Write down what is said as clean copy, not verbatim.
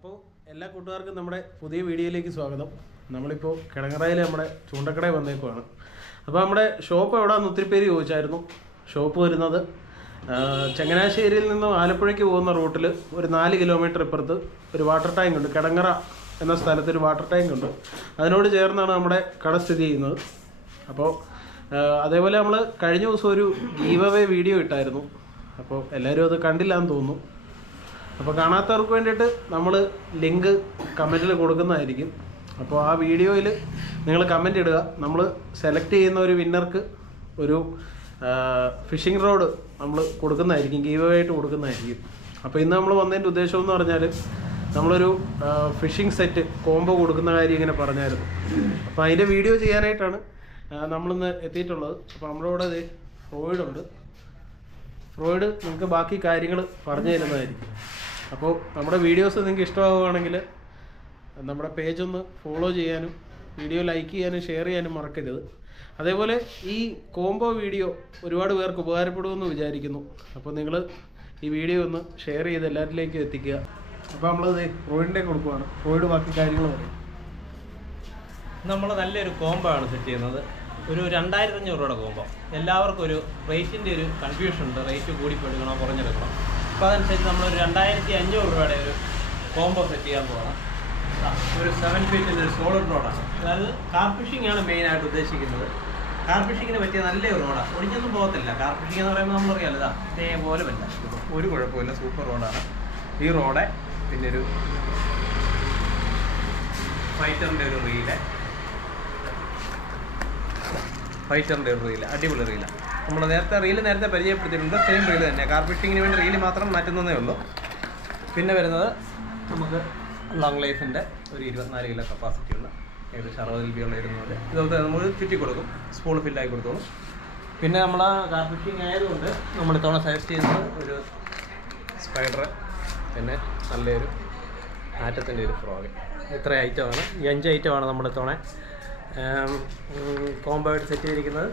അപ്പോൾ എല്ലാ കൂട്ടുകാർക്കും നമ്മുടെ പുതിയ വീഡിയോയിലേക്ക് സ്വാഗതം. നമ്മളിപ്പോൾ കിടങ്ങറയിൽ നമ്മുടെ ചൂണ്ടക്കടയിൽ വന്നേക്കുവാണ്. അപ്പോൾ നമ്മുടെ ഷോപ്പ് എവിടെയാണെന്ന് ഒത്തിരി പേര് ചോദിച്ചായിരുന്നു. ഷോപ്പ് വരുന്നത് ചങ്ങനാശ്ശേരിയിൽ നിന്നും ആലപ്പുഴയ്ക്ക് പോകുന്ന റൂട്ടിൽ ഒരു 4 കിലോമീറ്റർ ഇപ്പുറത്ത് ഒരു വാട്ടർ ടാങ്ക് ഉണ്ട്. കിടങ്ങറ എന്ന സ്ഥലത്ത് ഒരു വാട്ടർ ടാങ്ക് ഉണ്ട്. അതിനോട് ചേർന്നാണ് നമ്മുടെ കട സ്ഥിതി ചെയ്യുന്നത്. അപ്പോൾ അതേപോലെ നമ്മൾ കഴിഞ്ഞ ദിവസം ഒരു ഗീവ് അവേ വീഡിയോ ഇട്ടായിരുന്നു. അപ്പോൾ എല്ലാവരും അത് കണ്ടില്ലാന്ന് തോന്നുന്നു. അപ്പോൾ കാണാത്തവർക്ക് വേണ്ടിയിട്ട് നമ്മൾ ലിങ്ക് കമൻറ്റിൽ കൊടുക്കുന്നതായിരിക്കും. അപ്പോൾ ആ വീഡിയോയിൽ നിങ്ങൾ കമൻറ്റ് ഇടുക. നമ്മൾ സെലക്ട് ചെയ്യുന്ന ഒരു വിന്നർക്ക് ഒരു ഫിഷിംഗ് റോഡ് നമ്മൾ കൊടുക്കുന്നതായിരിക്കും, ഗീവ് അവേ ആയിട്ട് കൊടുക്കുന്നതായിരിക്കും. അപ്പോൾ ഇന്ന് നമ്മൾ വന്നതിൻ്റെ ഉദ്ദേശം എന്ന് പറഞ്ഞാൽ നമ്മളൊരു ഫിഷിംഗ് സെറ്റ് കോംബോ കൊടുക്കുന്ന കാര്യം ഇങ്ങനെ പറഞ്ഞായിരുന്നു. അപ്പോൾ അതിൻ്റെ വീഡിയോ ചെയ്യാനായിട്ടാണ് നമ്മളിന്ന് എത്തിയിട്ടുള്ളത്. അപ്പോൾ നമ്മുടെ കൂടെ ഫ്രോയിഡുണ്ട്. ഫ്രോയിഡ് നിങ്ങൾക്ക് ബാക്കി കാര്യങ്ങൾ പറഞ്ഞു തരുന്നതായിരിക്കും. അപ്പോൾ നമ്മുടെ വീഡിയോസ് നിങ്ങൾക്ക് ഇഷ്ടമാവുകയാണെങ്കിൽ നമ്മുടെ പേജ് ഒന്ന് ഫോളോ ചെയ്യാനും വീഡിയോ ലൈക്ക് ചെയ്യാനും ഷെയർ ചെയ്യാനും മറക്കരുത്. അതേപോലെ ഈ കോംബോ വീഡിയോ ഒരുപാട് പേർക്ക് ഉപകാരപ്പെടുമെന്ന് വിചാരിക്കുന്നു. അപ്പോൾ നിങ്ങൾ ഈ വീഡിയോ ഒന്ന് ഷെയർ ചെയ്ത് എല്ലാവരിലേക്കും എത്തിക്കുക. അപ്പോൾ നമ്മളത് ഫ്രോയിഡിൻ്റെ കൊടുക്കുവാണ്. ഫ്രോയിഡ് ബാക്കി കാര്യങ്ങൾ പറയും. നമ്മൾ നല്ലൊരു കോംബോ ആണ് സെറ്റ് ചെയ്യുന്നത്. ഒരു 2500 രൂപയുടെ കോംബോ. എല്ലാവർക്കും ഒരു റേറ്റിൻ്റെ ഒരു കൺഫ്യൂഷൻ ഉണ്ട്, റേറ്റ് കൂടിപ്പെടുക്കണോ കുറഞ്ഞെടുക്കണോ. അപ്പോൾ അതനുസരിച്ച് നമ്മളൊരു 2500 രൂപയുടെ ഒരു കോംബോ സെറ്റ് ചെയ്യാൻ പോകണം. ഒരു 7 ഫീറ്റിൻ്റെ ഒരു സോളിഡ് റോഡാണ്. അതായത് കാർ ഫിഷിംഗ് ആണ് മെയിനായിട്ട് ഉദ്ദേശിക്കുന്നത്. കാർ ഫിഷിങ്ങിന് പറ്റിയ നല്ലൊരു റോഡാണ്, ഒടിഞ്ഞൊന്നും പോകത്തില്ല. കാർ ഫിഷിംഗ് എന്ന് പറയുമ്പോൾ നമ്മളറിയാലോ, ഇതാ ഇതേപോലെ പറ്റില്ല, ഒരു കുഴപ്പമില്ല, സൂപ്പർ റോഡാണ് ഈ റോഡ്. പിന്നെ ഒരു ഫൈറ്ററിൻ്റെ ഒരു റീല്, അടിപൊളി റീല. നമ്മൾ നേരത്തെ പരിചയപ്പെടുത്തിയിട്ടുണ്ട്. സെയിം റീല് തന്നെ, കാർ ഫിഷിങ്ങിന് വേണ്ടി റീല് മാത്രം മാറ്റുന്നതേ ഉള്ളൂ. പിന്നെ വരുന്നത് നമുക്ക് ലോങ് ലൈഫിൻ്റെ ഒരു 24 കിലോ കപ്പാസിറ്റി ഉള്ള ഏകദേശം 60 LB ഇരുന്നത്. ഇതൊക്കെ നമ്മൾ ചുറ്റി കൊടുക്കും, സ്പൂൾ ഫില്ലായി കൊടുത്തോളും. പിന്നെ നമ്മൾ കാർ ഫിഷിങ് ആയതുകൊണ്ട് നമ്മൾ ഇത്തവണ സജസ്റ്റ് ചെയ്യുന്നത് ഒരു സ്പൈഡർ, പിന്നെ നല്ലൊരു ആറ്റത്തിൻ്റെ ഒരു ഫ്രോഗ്. ഇത്ര ഐറ്റമാണ്, ഈ 5 ഐറ്റമാണ് നമ്മൾ ഇത്തവണ കോംബോ ആയിട്ട് സെറ്റ് ചെയ്തിരിക്കുന്നത്.